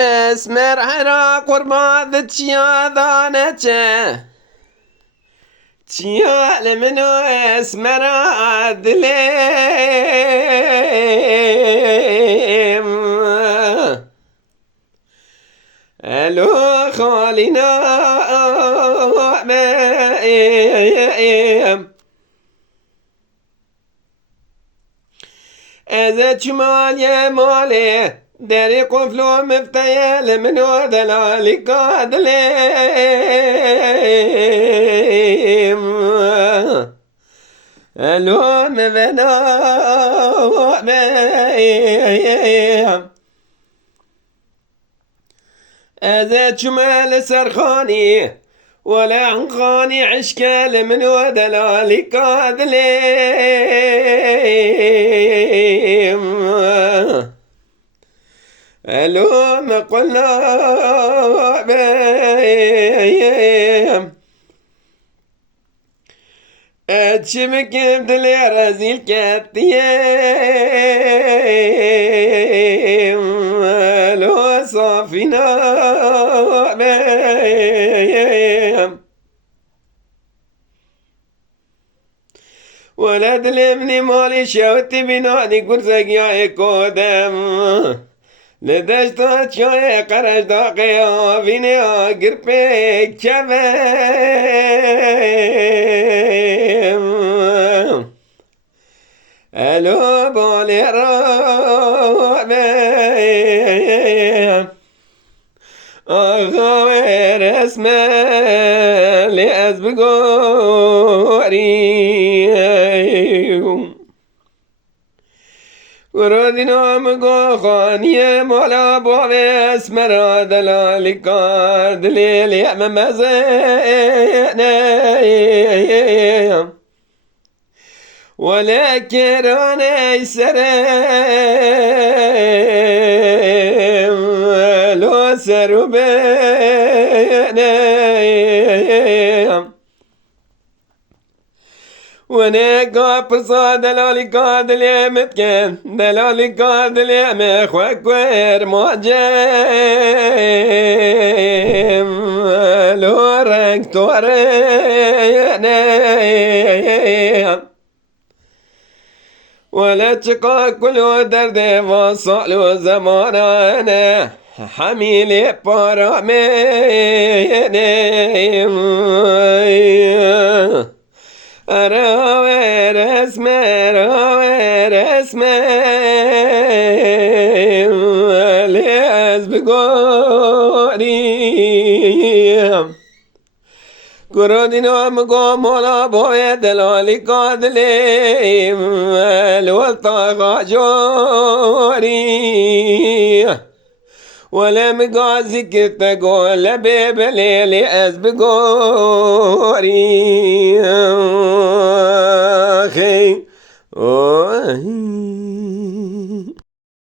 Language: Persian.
اسمر هرا قربان تشيا دانتشه تشيا لمنو اسمر دليم الو خالينا اذا شمال يا مالي داري قفلو مفتيل منو دلالي قادليم الو مبنا اذا شمال سرخاني ولا عنقاني عشكال منو دلالي قادليم الو ما قلنا بيم اتشبك بدلي رزيل كاتيم الو صافينا بيم ولا دلمني مالي شوتي بنادي قرزق يا كودم لدشت شای قرش داقی آوینه آگر پیک چویم الو بالی را بیم آقا رسم لی از بگاریم ورودنا مگو خانیه مالا باوی اسمرا دلالی کاد لیلی ممزینیم ولا کرانه سرم لو سرو بینیم ونقا برصا دلالي قادل متكن دلالي قادل مخوك وير ماجم لو رنك توريني ولا تشقى كل درد وصل زمانا حميلي براميني راوي رسمي ليز بقوريم كرودينو مقو مولا بوي دلالي قادليم الولطا جوري ولا مقازي كنت اقول بيبلي ليز بقوريم